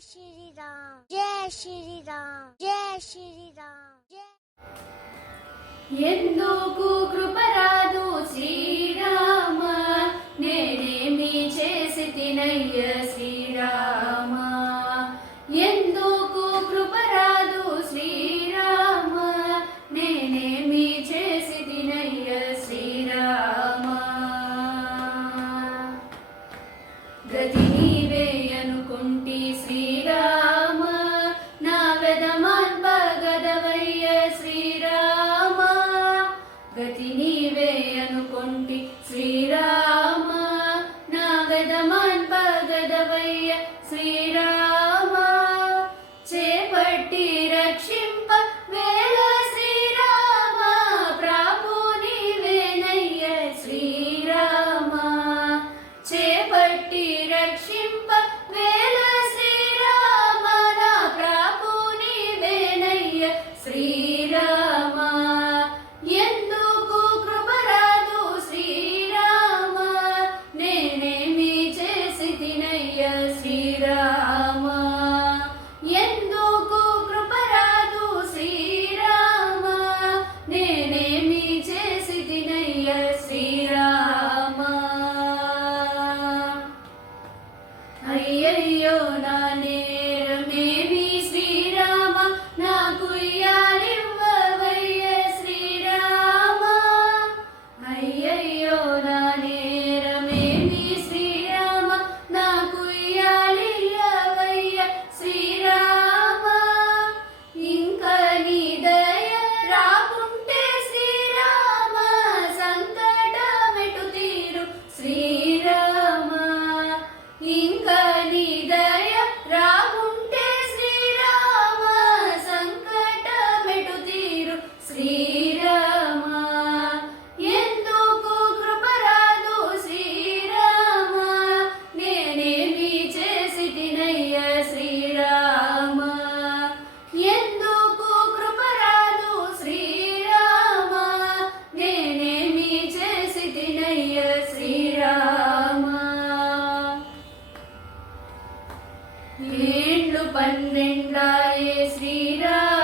Shri Ram, Jai Shri Ram, Jai Shri Ram, Jai. ఎందుకు కృపరాదు శ్రీరామ నేనేమి చేసి తినయ్య శ్రీరామ ఎందుకు కృపరాదు శ్రీరామ నేనేమి చేసి తినయ్య శ్రీరామ గతి నీవే అనుకుంటి శ్రీరామ నా వెదమాన్ పగదవయ్య శ్రీరామ గతి నీవే అనుకుంటి శ్రీరామ నా వెదమాన్ పగదవయ్య శ్రీరామ చేపట్టి రక్షింప వేల శ్రీరామ ప్రాపు నీవేనయ్య శ్రీరామ చేపట్టి రక్షింప వేల శ్రీరామ నా ప్రాపు నీవేనయ్య శ్రీరామ ఎందుకు కృపరాదు శ్రీరామ నేనేమి చేసి తినయ్య శ్రీరామ ఎందుకు కృపరాదు శ్రీరామ నేనేమి చేసి తినయ్య శ్రీరామ అయ్యయ్యో నా నేరమేమి శ్రీరామ నాకు ఇయ్యాలివ్వవయ్య శ్రీరామ అయ్యయ్యో నా నేరమేమి శ్రీరామ నాకు ఇయ్యాలివ్వవయ్య శ్రీరామ ఇంకా నీ దయ రాకుంటే శ్రీరామ సంకటమెటు తీరు శ్రీరామ ఇంకా నీ దయ రాకుంటే శ్రీరామ సంకటమెటు తీరు శ్రీరామ ఎందుకు కృపరాదు శ్రీరామ నేనేమి చేసి తినయ్య శ్రీరామ ఎందుకు కృపరాదు శ్రీరామ నేనేమి చేసి తినయ్య శ్రీరామ ఏండ్లు 12 శ్రీరామ